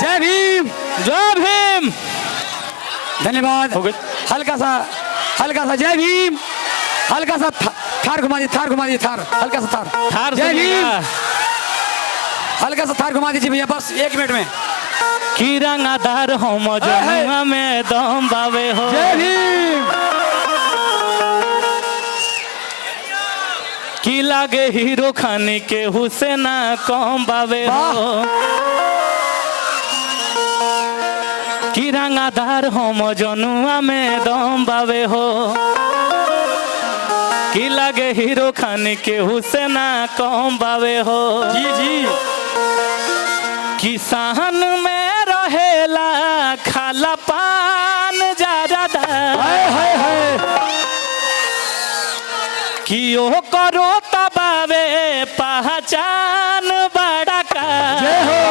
जय भीम। जय भीम। धन्यवाद। हल्का सा जय भीम। हल्का सा थार घुमा दीजिए, थार घुमा दीजिए, थार हल्का सा थार। थार जय भीम। सुनिएगा। हल्का सा थार घुमा दीजिए भैया, बस 1 मिनट में। की रंगादार हो मजनुआ में दम बावे हो। जय भीम। की लागे हीरो खानी के हुसैना कम बावे हो। की रंगादार हो मजनुआ में दम बावे हो। की लागे हीरो खानी के हुसैना कम बावे हो। जी जी। किसान में रहेला खाला पान ज्यादा। हाय हाय। कियो करो तबावे पहचान बड़ा का। जय हो।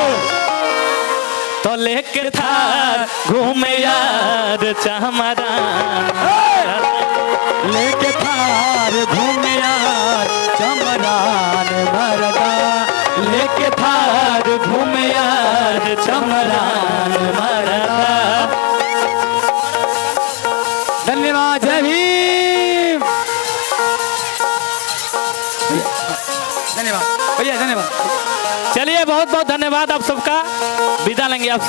तो लेके थार घूमे यार चमरान। लेके थार घूमे यार चमरान मरदा। लेके थार घूमे यार चमरान मरदा। धन्यवाद। जय भीम। धन्यवाद भैया, धन्यवाद। चलिए बहुत बहुत धन्यवाद आप सबका। विदा लेंगे आप सब।